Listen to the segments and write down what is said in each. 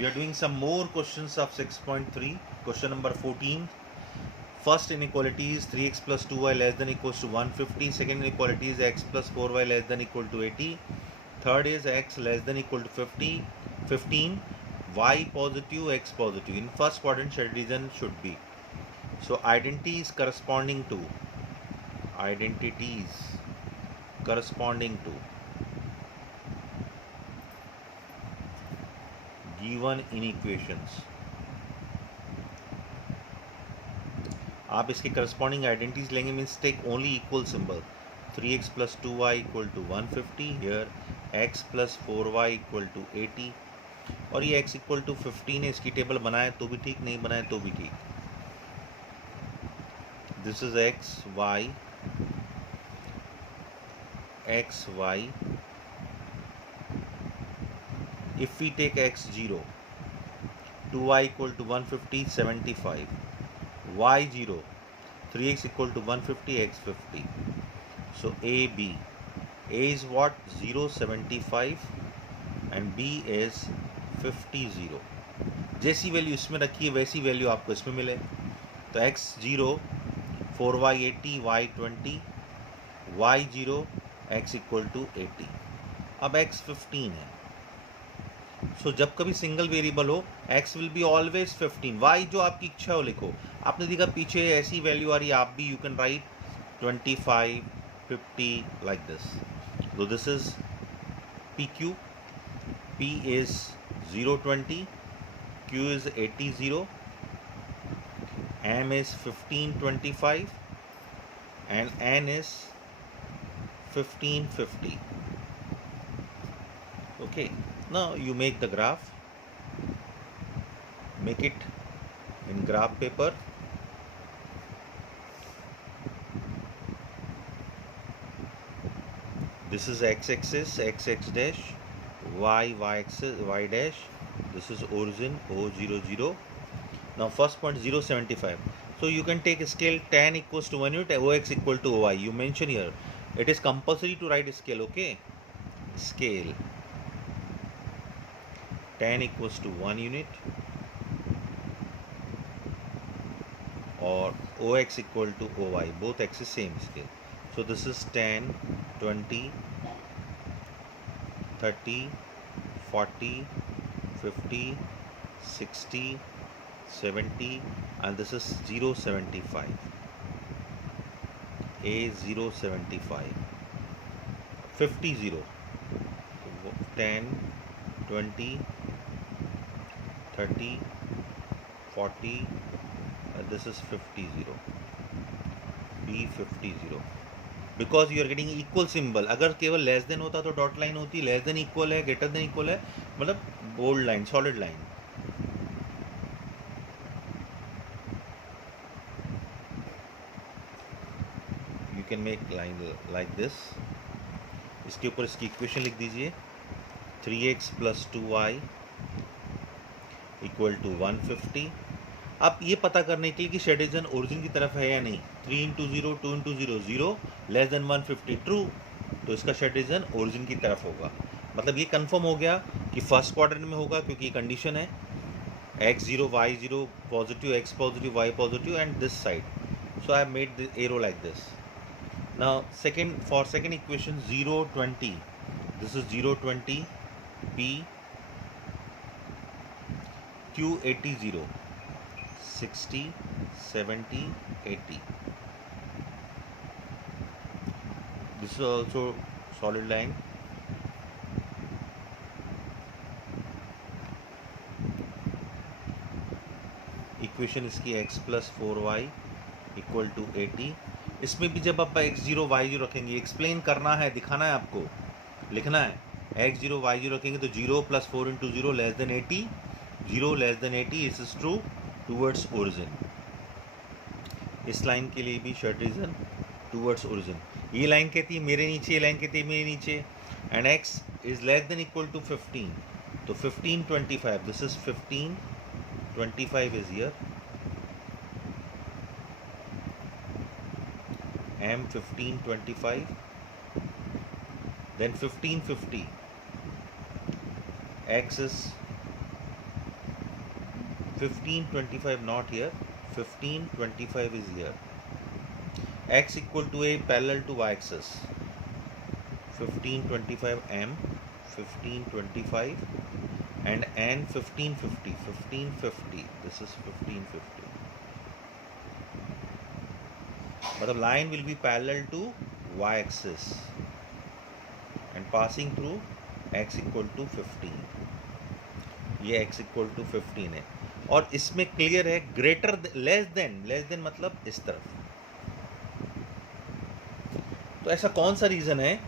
We are doing some more questions of 6.3. Question number 14. First inequality is 3x plus 2y less than equals to 150. Second inequality is x plus 4y less than equal to 80. Third is x less than equal to 15. Y positive, x positive. In first quadrant, reason should be. So identities corresponding to given inequations. आप इसके corresponding identities लेंगे means take only equal symbol 3x plus 2y equal to 150 here x plus 4y equal to 80 और ये x equal to 15 है. इसकी table बनाए तो भी ठीक, नहीं बनाए तो भी ठीक. This is x y. If we take x0, 2y equal to 150, 75. y0, 3x equal to 150, x 50. So A, B. A is what? 0, 75 and B is 50, 0. जैसी वैल्यू इसमें रखी है वैसी वैल्यू आपको इसमें मिले. तो x0, 4y 80, y 20, y0, x equal to 80. अब x 15 है. सो जब कभी सिंगल वेरिएबल हो x will be always 15. y जो आपकी इच्छा हो लिखो. आपने देखा पीछे ऐसी वैल्यू आ रही है, आप भी you can write 25, 50 like this. So this is PQ. P is 0, 20. Q is 80, 0. M is 15, 25 and N is 15, 50. Okay. Now you make the graph. Make it in graph paper. This is x-axis, x dash, y-axis, y dash. This is origin, O00, 0. Now first point 0, 75. So you can take a scale tan equals to 1 unit, OX equal to OY. You mention here. It is compulsory to write a scale, okay? Scale. Tan equals to 1 unit or OX equal to OY. Both x is same scale. So this is tan 20, 30, 40, 50, 60, 70 and this is 0, 75. A 0, 75. 50, 0. 10, 20, 30, 40 and this is 50, 0. B 50, 0. Because you are getting equal symbol. अगर केवल less than होता तो dot line होती. Less than equal है, greater than equal है, मतलब bold line, solid line. You can make line like this. इसके ऊपर इसकी इक्वेशन लिख दीजिए. 3x plus 2y equal to 150. अब ये पता करने के लिए कि शेडिजन ओरिजिन की तरफ है या नहीं. 3 into 0, 2 into 0, 0 less than 150 true. तो इसका शेडिजन ओरिजिन की तरफ होगा. मतलब ये कंफर्म हो गया कि फर्स्ट क्वाड्रेंट में होगा क्योंकि ये कंडीशन है. x0, y0 positive, x positive, y positive and this side. So I have made the arrow like this. Now for second equation 0, 20. This is 0, 20. P Q 80, 0. 60, 70, 80. This is also solid line. Equation इसकी x plus 4y equal to 80. इसमें भी जब आप x0 y0 रखेंगे, explain करना है, दिखाना है आपको, लिखना है. x0 y0 रखेंगे तो 0 plus 4 into 0 less than 80. 0 less than 80 is is true towards origin. इस लाइन के लिए भी शेडिजन टूवर्ड्स ओरिजिन. ये लाइन कहती है मेरे नीचे, ये लाइन कहती है मेरे नीचे. And x is less than equal to 15. तो 15, 25. This is 15, 25 is here. M 15, 25. Then 15, 50. X is 1525 not here, 1525 is here. X equal to a parallel to y axis, 1525 m, 1525 and n 1550, 1550, this is 1550. But the line will be parallel to y axis and passing through x equal to 15. ये x equal to 15 है और इसमें clear है greater less than मतलब इस तरफ. तो ऐसा कौन सा रीजन है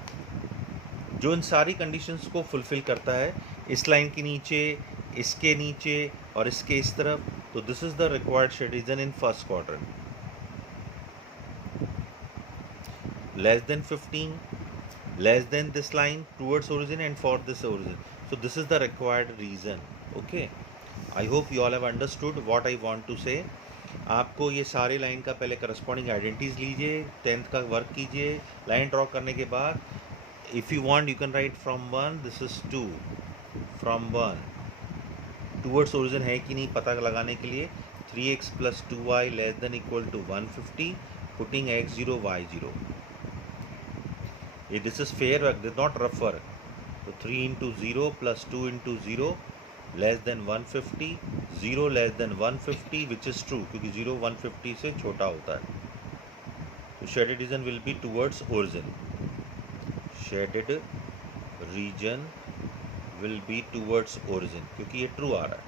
जो इन सारी कंडीशंस को फुलफिल करता है, इस लाइन के नीचे, इसके नीचे और इसके इस तरफ? तो this is the required shade region in first quadrant. Less than 15, less than this line towards origin and for this origin. So this is the required reason. Okay, I hope you all have understood what I want to say. आपको ये सारे line का पहले corresponding identities लीजिए, 10th का work कीजिए. Line draw करने के बाद if you want you can write from 1, this is 2, from 1 towards origin है कि नहीं पता लगाने के लिए 3x + 2y less than equal to 150, putting x0 y0. This is fair work, this is not rough work. So 3 into 0 plus 2 into 0 less than 150, 0 less than 150, which is true क्योंकि 0 150 से छोटा होता है. So shaded region will be towards origin. Shaded region will be towards origin क्योंकि ये true आ रहा है.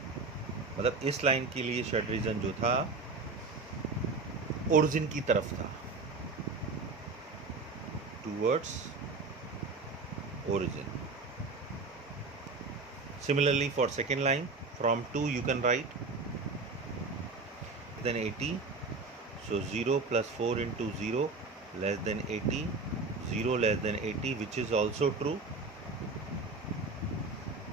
मतलब इस लाइन के लिए shaded region जो था origin की तरफ था, towards origin. Similarly for second line, from 2 you can write then 80, so 0 plus 4 into 0 less than 80, 0 less than 80, which is also true.